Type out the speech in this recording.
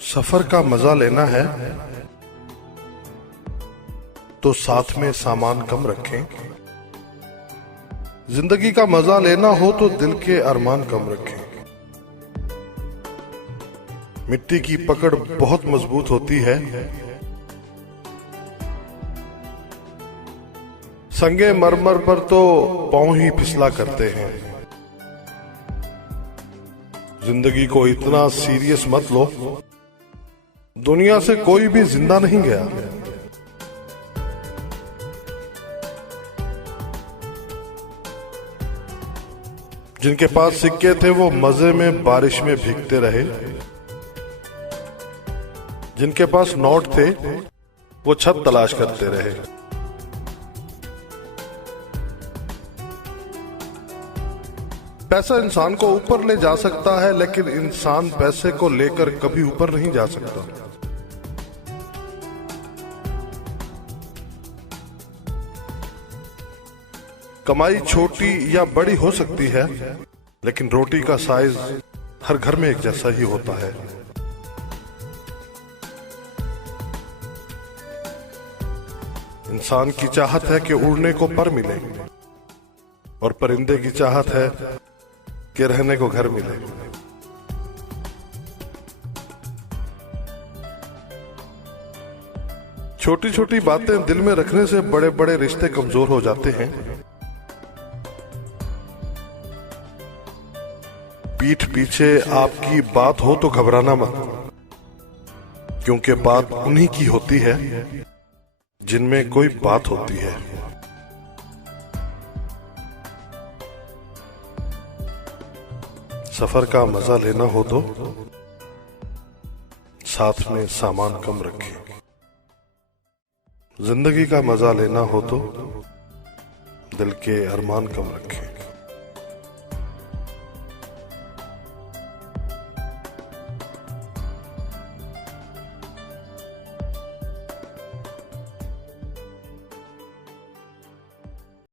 सफर का मजा लेना है तो साथ में सामान कम रखें। जिंदगी का मजा लेना हो तो दिल के अरमान कम रखें। मिट्टी की पकड़ बहुत मजबूत होती है, संगे मरमर पर तो पांव ही फिसला करते हैं। जिंदगी को इतना सीरियस मत लो, दुनिया से कोई भी जिंदा नहीं गया। जिनके पास सिक्के थे वो मजे में बारिश में भीगते रहे। जिनके पास नोट थे वो छत तलाश करते रहे। पैसा इंसान को ऊपर ले जा सकता है, लेकिन इंसान पैसे को लेकर कभी ऊपर नहीं जा सकता। कमाई छोटी या बड़ी हो सकती है, लेकिन रोटी का साइज हर घर में एक जैसा ही होता है। इंसान की चाहत है कि उड़ने को पर मिले, और परिंदे की चाहत है कि रहने को घर मिले। छोटी छोटी बातें दिल में रखने से बड़े बड़े रिश्ते कमजोर हो जाते हैं। पीठ पीछे आपकी बात हो तो घबराना मत, क्योंकि बात उन्हीं की होती है जिनमें कोई बात होती है। सफर का मजा लेना हो तो साथ में सामान कम रखें। जिंदगी का मजा लेना हो तो दिल के अरमान कम रखें।